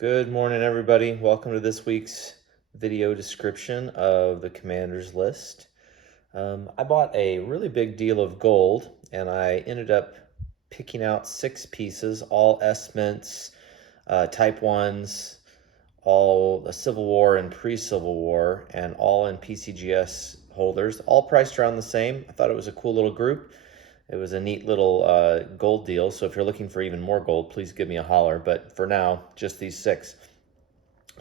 Good morning, everybody. Welcome to this week's video description of the Commander's List. I bought a really big deal of gold, and I ended up picking out 6 pieces, all S mints, Type 1s, all the Civil War and pre-Civil War, and all in PCGS holders, all priced around the same. I thought it was a cool little group. It was a neat little gold deal, so if you're looking for even more gold, please give me a holler. But for now, just these 6.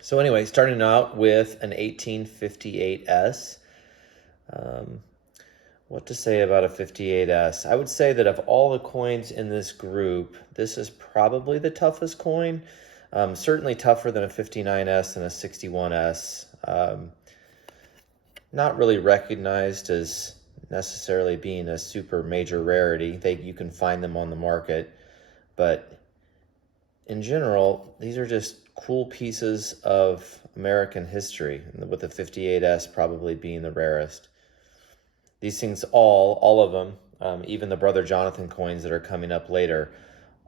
So anyway, starting out with an 1858S. What to say about a 58S? I would say that of all the coins in this group, this is probably the toughest coin. Certainly tougher than a 59S and a 61S. Not really recognized as necessarily being a super major rarity. You can find them on the market, but in general, these are just cool pieces of American history, with the 58S probably being the rarest. These things all of them, even the Brother Jonathan coins that are coming up later,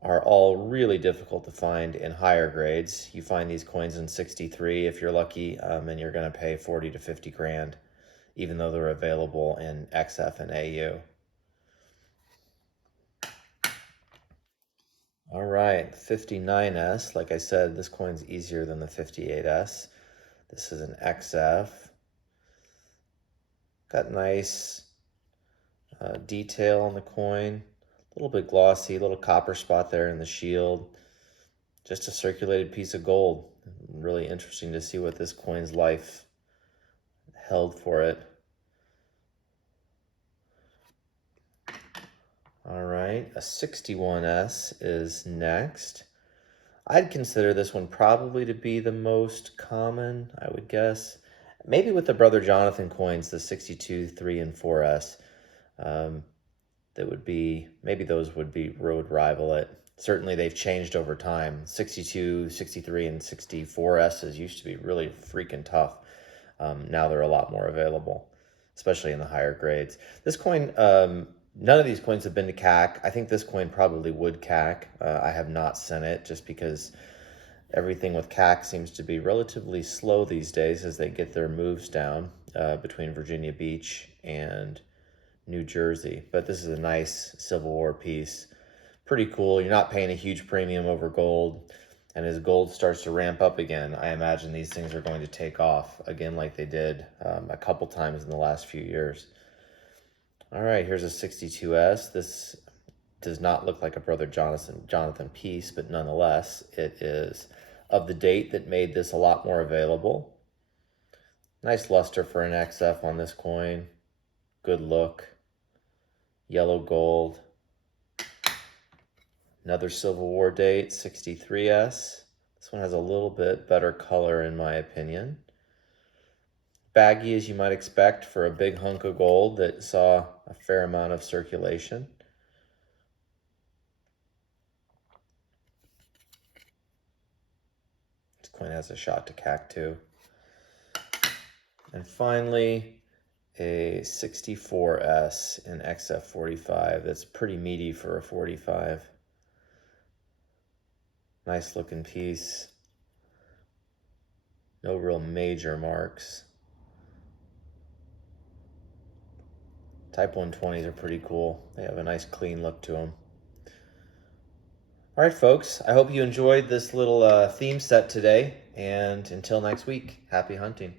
are all really difficult to find in higher grades. You find these coins in 63 if you're lucky, and you're going to pay 40 to 50 grand, even though they're available in XF and AU. All right, 59S. Like I said, this coin's easier than the 58S. This is an XF. Got nice detail on the coin. A little bit glossy, a little copper spot there in the shield. Just a circulated piece of gold. Really interesting to see what this coin's life held for it. All right, a 61S is next. I'd consider this one probably to be the most common, I would guess. Maybe with the Brother Jonathan coins, the 62, 3, and 4S, that would be, maybe those would rival it. Certainly they've changed over time. 62, 63, and 64S's used to be really freaking tough. Now they're a lot more available, especially in the higher grades. This coin, none of these coins have been to CAC. I think this coin probably would CAC. I have not sent it just because everything with CAC seems to be relatively slow these days as they get their moves down between Virginia Beach and New Jersey. But this is a nice Civil War piece. Pretty cool. You're not paying a huge premium over gold. And as gold starts to ramp up again, I imagine these things are going to take off again like they did a couple times in the last few years. All right, here's a 62S. This does not look like a Brother Jonathan piece, but nonetheless, it is of the date that made this a lot more available. Nice luster for an XF on this coin. Good look. Yellow gold. Another Civil War date, 63S. This one has a little bit better color in my opinion. Baggy as you might expect for a big hunk of gold that saw a fair amount of circulation. This coin has a shot to CAC too. And finally, a 64S in XF45. That's pretty meaty for a 45. Nice looking piece. No real major marks. Type 120s are pretty cool. They have a nice clean look to them. All right, folks, I hope you enjoyed this little theme set today. And until next week, happy hunting.